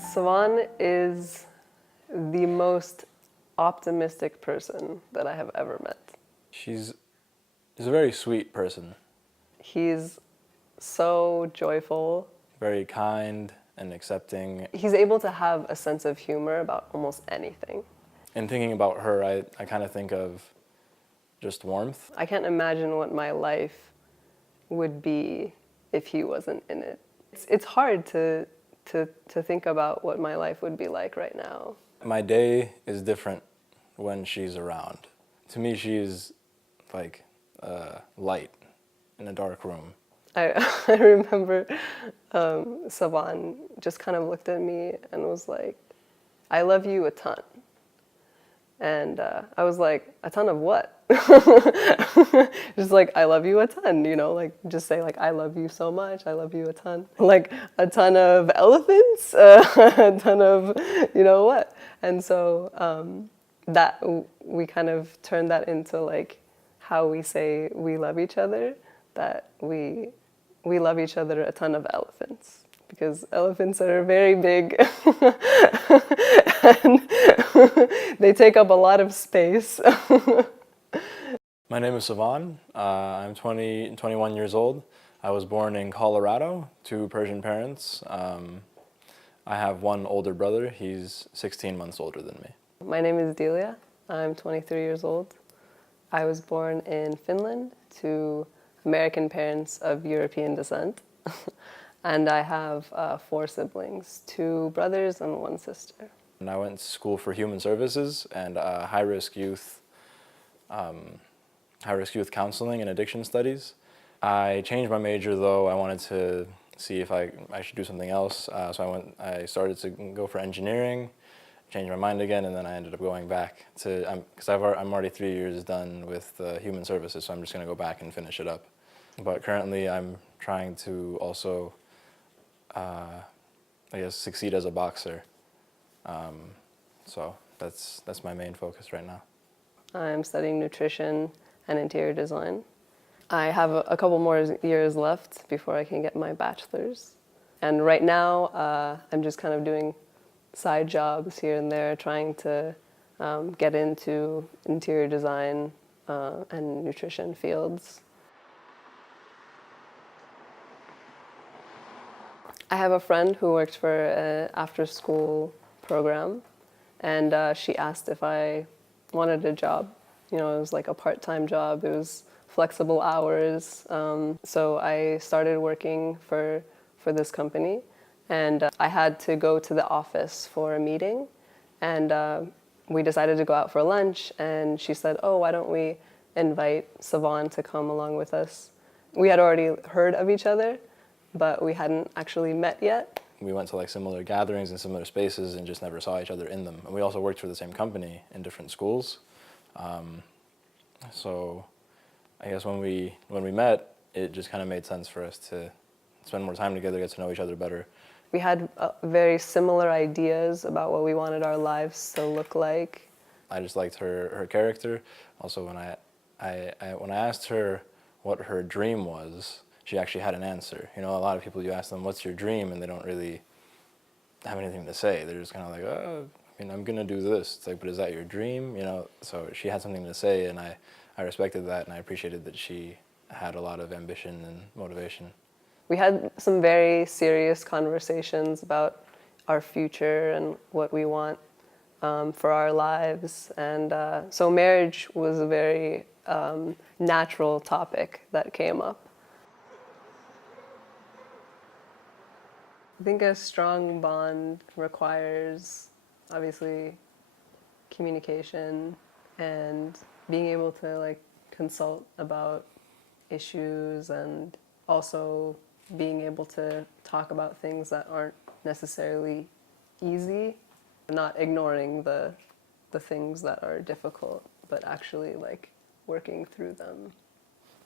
Savon is the most optimistic person that I have ever met. She's a very sweet person. He's so joyful. Very kind and accepting. He's able to have a sense of humor about almost anything. And thinking about her, I kind of think of just warmth. I can't imagine what my life would be if he wasn't in it. It's hard to think about what my life would be like right now. My day is different when she's around. To me, she's like light in a dark room. I remember Savon just kind of looked at me and was like, "I love you a ton." And I was like, "A ton of what?" Just like, "I love you a ton," you know, like just say like, "I love you so much, I love you a ton." Like a ton of elephants, a ton of, you know what? And so that we kind of turned that into like how we say we love each other, that we love each other a ton of elephants, because elephants are very big and they take up a lot of space. My name is Savon. I'm 21 years old. I was born in Colorado to Persian parents. I have one older brother. He's 16 months older than me. My name is Delia. I'm 23 years old. I was born in Finland to American parents of European descent. And I have 4 siblings, 2 brothers and 1 sister. And I went to school for human services and high-risk youth counseling and addiction studies. I changed my major though. I wanted to see if I should do something else. So I started to go for engineering, changed my mind again, and then I ended up going back to, because I'm already 3 years done with human services, so I'm just going to go back and finish it up. But currently I'm trying to also, I guess, succeed as a boxer. So that's my main focus right now. I'm studying nutrition and interior design. I have a couple more years left before I can get my bachelor's. And right now, I'm just kind of doing side jobs here and there, trying to get into interior design and nutrition fields. I have a friend who works for an after-school program, and she asked if I wanted a job. You know, it was like a part-time job. It was flexible hours. So I started working for this company, and I had to go to the office for a meeting, and we decided to go out for lunch, and she said, "Oh, why don't we invite Savon to come along with us?" We had already heard of each other, but we hadn't actually met yet. We went to like similar gatherings and similar spaces and just never saw each other in them. And we also worked for the same company in different schools. So I guess when we met, it just kind of made sense for us to spend more time together, get to know each other better. We had very similar ideas about what we wanted our lives to look like. I just liked her character. Also, when I asked her what her dream was, she actually had an answer. You know, a lot of people, you ask them, "What's your dream?" and they don't really have anything to say. They're just kind of like, "Oh, I mean, I'm gonna do this." It's like, but is that your dream? You know. So she had something to say, and I respected that, and I appreciated that she had a lot of ambition and motivation. We had some very serious conversations about our future and what we want for our lives, and so marriage was a very natural topic that came up. I think a strong bond requires, obviously, communication and being able to like consult about issues, and also being able to talk about things that aren't necessarily easy, not ignoring the things that are difficult, but actually like working through them.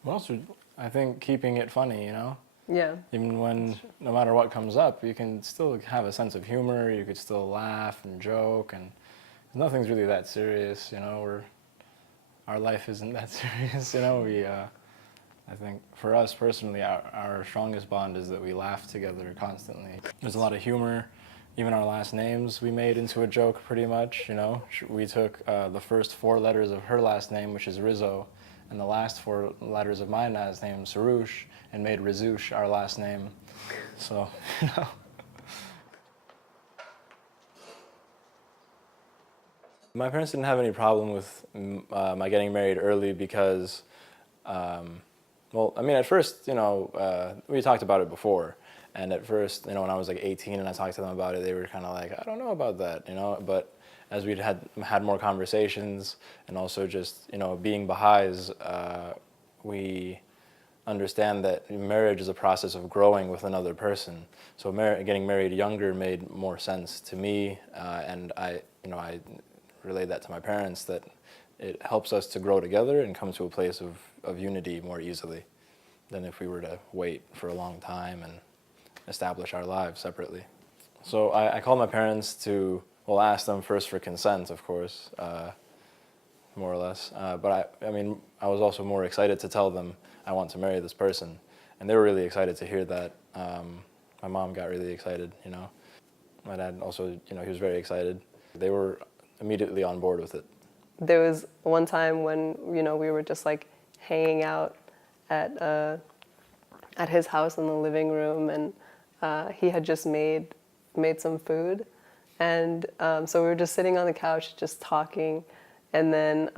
Well, also, I think keeping it funny, you know? Yeah. Even when, no matter what comes up, you can still have a sense of humor, you could still laugh and joke, and nothing's really that serious, you know, our life isn't that serious, you know. I think for us personally, our strongest bond is that we laugh together constantly. There's a lot of humor, Even our last names we made into a joke pretty much, you know. We took the first 4 letters of her last name, which is Rizzo, and the last 4 letters of my last name, Sarouche, and made Rizoosh our last name. So, you know. My parents didn't have any problem with my getting married early because, well, I mean, at first, you know, we talked about it before. And at first, you know, when I was like 18 and I talked to them about it, they were kind of like, I don't know about that, you know. But as we'd had more conversations and also just, you know, being Baha'is, we understand that marriage is a process of growing with another person. So getting married younger made more sense to me, and I relayed that to my parents, that it helps us to grow together and come to a place of unity more easily than if we were to wait for a long time and establish our lives separately. So I called my parents to, well, ask them first for consent, of course, more or less. But I mean, I was also more excited to tell them I want to marry this person. And they were really excited to hear that. My mom got really excited, you know. My dad also, you know, he was very excited. They were immediately on board with it. There was one time when, you know, we were just like hanging out at his house in the living room, and he had just made some food, and so we were just sitting on the couch just talking, and then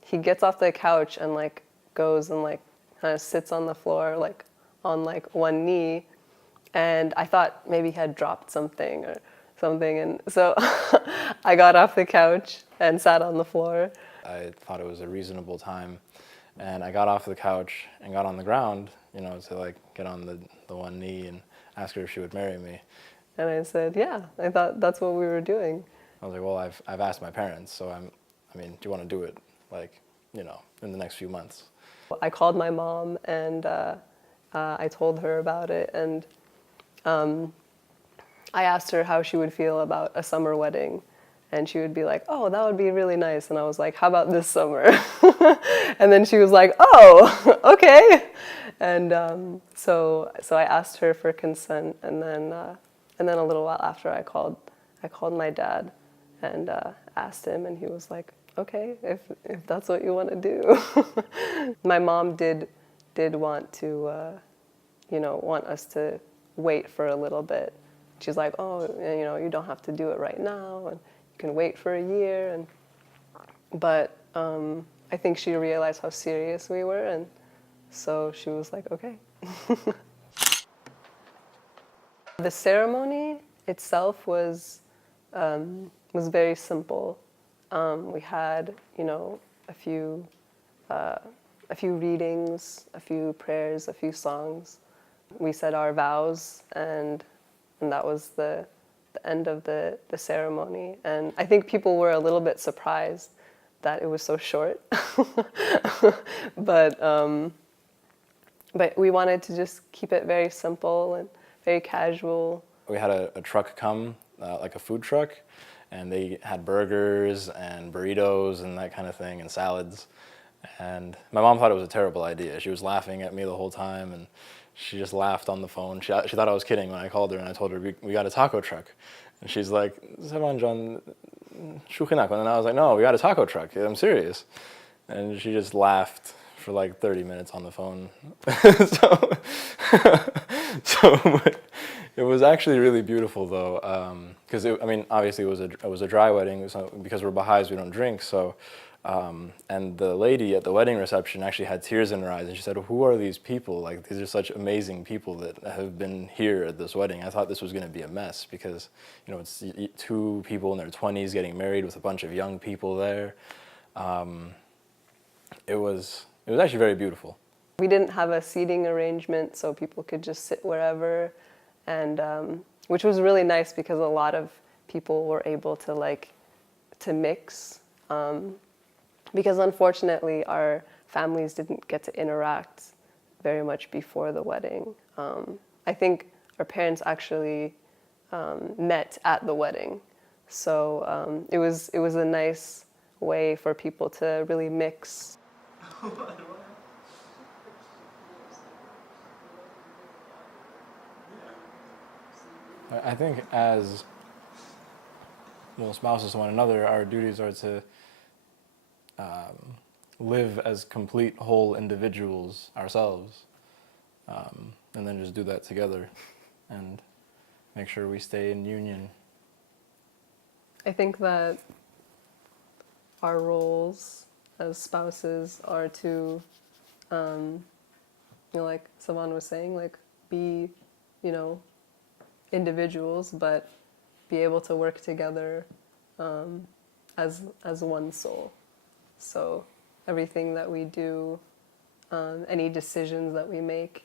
he gets off the couch and like goes and like kind of sits on the floor like on like one knee, and I thought maybe he had dropped something or something, and so I got off the couch and sat on the floor. I thought it was a reasonable time, and I got off the couch and got on the ground, you know, to like get on the one knee and ask her if she would marry me. And I said, yeah, I thought that's what we were doing. I was like, well, I've asked my parents, so I mean, do you want to do it, like, you know, in the next few months? I called my mom and I told her about it, and I asked her how she would feel about a summer wedding, and she would be like, oh, that would be really nice. And I was like, how about this summer? And then she was like, oh, okay. And so I asked her for consent, and then a little while after I called my dad and asked him, and he was like, okay, if that's what you want to do. My mom did want to, you know, want us to wait for a little bit. She's like, oh, you know, you don't have to do it right now, and you can wait for a year. But I think she realized how serious we were, and so she was like, okay. The ceremony itself was very simple. We had, you know, a few readings, a few prayers, a few songs. We said our vows, and that was the end of the ceremony. And I think people were a little bit surprised that it was so short. But we wanted to just keep it very simple and very casual. We had a truck come, like a food truck, and they had burgers and burritos and that kind of thing and salads. And my mom thought it was a terrible idea. She was laughing at me the whole time, and she just laughed on the phone. She thought I was kidding when I called her, and I told her we got a taco truck. And she's like, Savon John, shukinak. And I was like, no, we got a taco truck. I'm serious. And she just laughed for like 30 minutes on the phone. so it was actually really beautiful though, because I mean, obviously it was a dry wedding, so because we're Baha'is, we don't drink. So, and the lady at the wedding reception actually had tears in her eyes, and she said, "Who are these people? Like, these are such amazing people that have been here at this wedding. I thought this was going to be a mess because, you know, it's 2 people in their 20s getting married with a bunch of young people there. It was actually very beautiful." We didn't have a seating arrangement, so people could just sit wherever, and which was really nice because a lot of people were able to mix. Because unfortunately, our families didn't get to interact very much before the wedding. I think our parents actually met at the wedding, so it was a nice way for people to really mix. I think as well, spouses to one another, our duties are to live as complete whole individuals ourselves, and then just do that together and make sure we stay in union. I think that our roles as spouses are to, like Savon was saying, like be, individuals, but be able to work together as one soul. So everything that we do, any decisions that we make,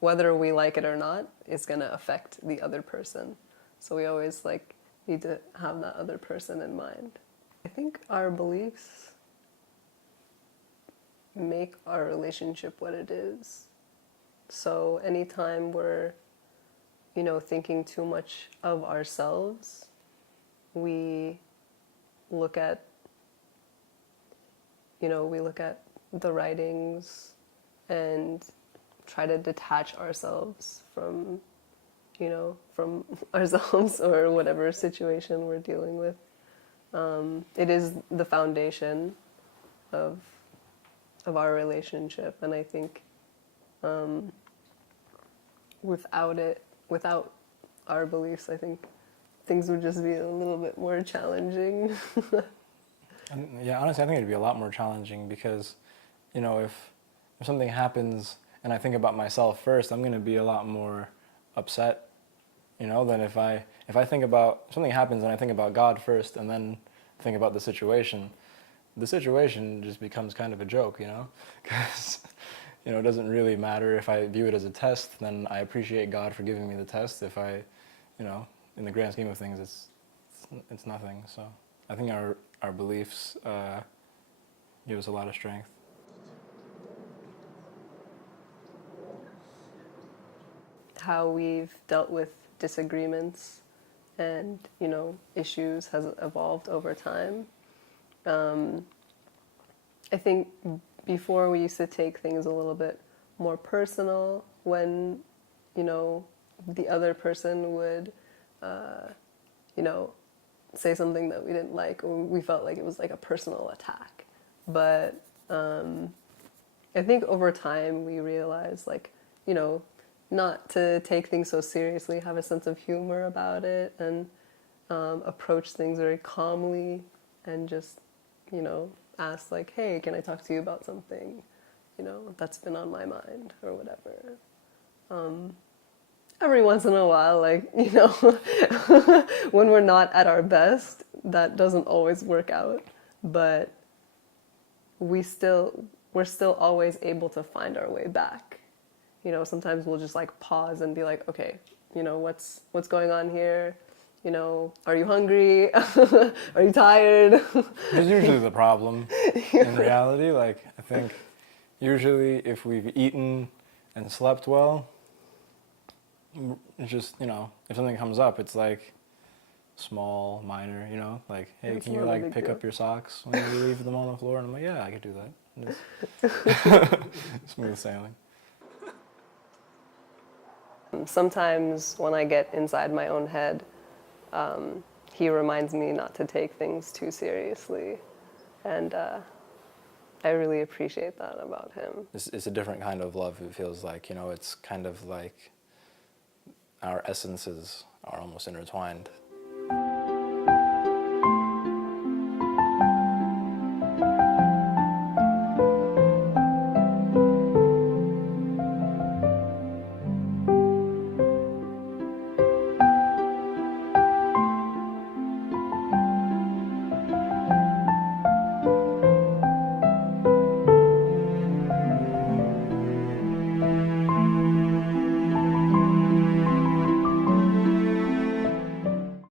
whether we like it or not, is going to affect the other person. So we always need to have that other person in mind. I think our beliefs make our relationship what it is. So anytime we're, thinking too much of ourselves, we look at, the writings and try to detach ourselves from, from ourselves or whatever situation we're dealing with. It is the foundation of our relationship, and I think without our beliefs, I think things would just be a little bit more challenging. And yeah, honestly, I think it'd be a lot more challenging because, if something happens and I think about myself first, I'm going to be a lot more upset, than if I think about something happens and I think about God first and then think about the situation just becomes kind of a joke, because, it doesn't really matter if I view it as a test, then I appreciate God for giving me the test. If I, in the grand scheme of things, it's nothing. So I think our beliefs give us a lot of strength. How we've dealt with disagreements and, issues has evolved over time. I think before we used to take things a little bit more personal when, the other person would, say something that we didn't like, or we felt like it was like a personal attack. But I think over time we realized, not to take things so seriously, have a sense of humor about it, and approach things very calmly, and just, ask hey, can I talk to you about something, that's been on my mind, or whatever. Every once in a while, when we're not at our best, that doesn't always work out, but we're still always able to find our way back. Sometimes we'll just pause and be like, okay, what's going on here? Are you hungry? Are you tired? It's usually the problem in reality. I think usually if we've eaten and slept well, it's just, if something comes up, it's small, minor, hey, can you pick up your socks when you leave them on the floor? And I'm like, yeah, I could do that. Smooth sailing. Sometimes when I get inside my own head, he reminds me not to take things too seriously, and I really appreciate that about him. It's a different kind of love, it feels like, it's kind of like our essences are almost intertwined.